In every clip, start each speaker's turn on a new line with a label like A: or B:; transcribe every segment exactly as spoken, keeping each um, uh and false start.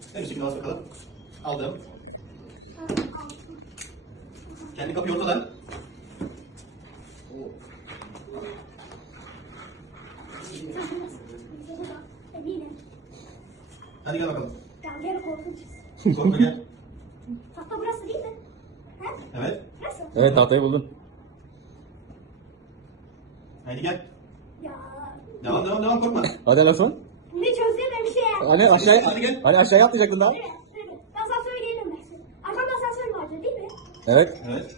A: En üstteki bas bakalım. Aldım. Kendi kapıyı ortadan.
B: Eminim.
A: Hadi gel bakalım.
B: Ya gel korkunç.
A: Korkma gel.
B: Tahta burası değil mi? He?
A: Evet.
B: Burası.
C: Evet, tahtayı buldun.
A: Hadi gel.
B: Ya.
A: Devam devam devam korkma.
C: Hadi Hasan.
B: Ne çözdüğüm bir şey.
C: Hani aşağıya,
A: Hadi gel.
C: hani aşağıya atlayacaktın daha.
B: Evet. Evet. Asansöre gelirim ben size. Arkamda asansör vardı değil mi?
C: Evet.
A: Evet.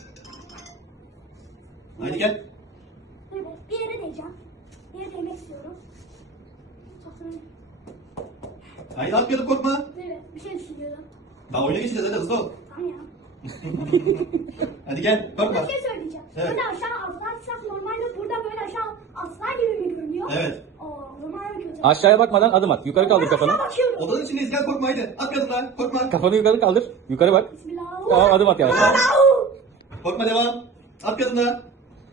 A: Hadi gel.
B: Evet. Bir yere değeceğim. Bir yere değmek istiyorum. Asansöre.
A: Haydi atmayalım korkma.
B: Evet. Bir şey düşünüyorum.
A: Daha oyuna geçeceğiz hadi hızlı ol.
B: Tamam ya.
A: Hadi gel
B: Ama
A: korkma.
B: bir şey söyleyeceğim.
A: Evet.
B: Böyle aşağı atlarsak normalde burada böyle aşağı atlar gibi mi görünüyor?
A: Evet.
B: Oo, normal kötü.
C: Aşağıya bakmadan adım at. Yukarı kaldır
B: Ben
C: kafanı.
B: aşağı bakıyorum.
A: Odanın içindeyiz gel korkma haydi. Atmayalım lan korkma.
C: Kafanı yukarı kaldır. Yukarı bak.
B: Bismillah.
C: Tamam, adım at yavaş.
B: Allahu.
A: Korkma devam. Atmayalım da.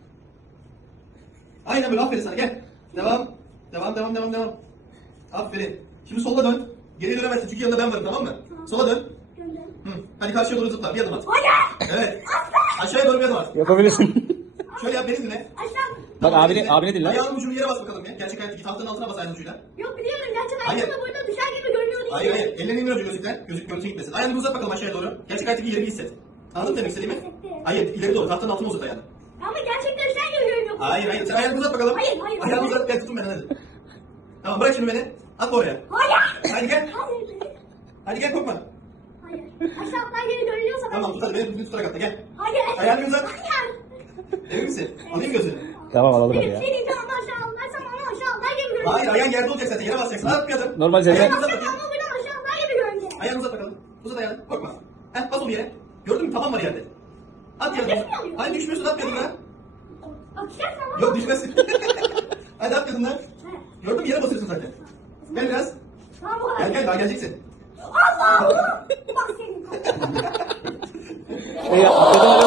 A: Aynen böyle aferin sana gel. Devam. Devam devam devam devam. Aferin. Şimdi sola dön. Geriye dönemezsin çünkü yanında ben varım tamam mı? Sola dön.
B: Gönder.
A: Hı. Hadi karşıya doğru zıpla bir adım at.
B: Hayır.
A: Evet. Aşağıya doğru bir adım at.
C: Yapabilirsin.
A: Şöyle yap beni dinle.
B: Aşağı.
C: Bak abini, abini dinle.
A: Ayağının ucunu yere bas bakalım ya. Gerçek hayattaki tahtanın altına bas ayağının ucuyla.
B: Yok biliyorum gerçekten
A: Hayır.
B: aslında burada düşer gibi görünüyor değil
A: Hayır
B: mi?
A: hayır. Ellerini indir önce gözlükten. Gözlük görüntüye gitmesin. Ayağını uzat bakalım aşağıya doğru. Gerçek hayattaki yeri bir hisset. Anladın mı demek istediğimi?
B: Hissettim.
A: Hayır ileri doğru. Tahtanın altına uzat ayağını.
B: Ama gerçekten düşer gibi görünüyor.
A: Hayır hayır. Sen ayağını uzat bakalım.
B: Hayır, hayır,
A: Ayağını
B: hayır.
A: uzat. Gel tutun beni hadi. Tamam bırak şimdi beni. Atma oraya.
B: Hayır.
A: Hadi gel.
B: Hayır.
A: Hadi gel korkma.
B: Hayır. Aşağı atlar gibi görünüyorsa ben...
A: Tamam tut hadi beni düzgün tutarak atla gel.
B: Hayır.
A: Ayağını uzat.
B: Hayır.
A: Emin misin? Alayım gözünü.
C: Tamam, alalım hadi
B: Evet,
C: ya.
B: seni diyeceğim ama aşağı atlarsam ama aşağı atlar gibi görünüyor.
A: Hayır ayağın yerde olacak zaten. Yere basacaksın. At bir adım.
C: Normal zemine-
A: Ayağını uzat
B: Ama
A: bakayım.
B: buradan aşağı atlar gibi görünüyor.
A: Ayağını uzat bakalım. Uzat ayağını. Korkma. Heh bas onu yere. Gördün mü taban var yerde. At
B: Ya,
A: yanına.
B: düşmüyor muyum?
A: Hayır düşmüyorsun at yanına.
B: Bak düşersen ama...
A: Yok düşmezsin. Hadi at yanına.
B: He.
A: Gördün mü yere basıyorsun zaten. Gel biraz.
B: Tamam bu kadar.
A: Gel gel daha geleceksin.
B: Allah! Bak senin.
C: E, ya, atladın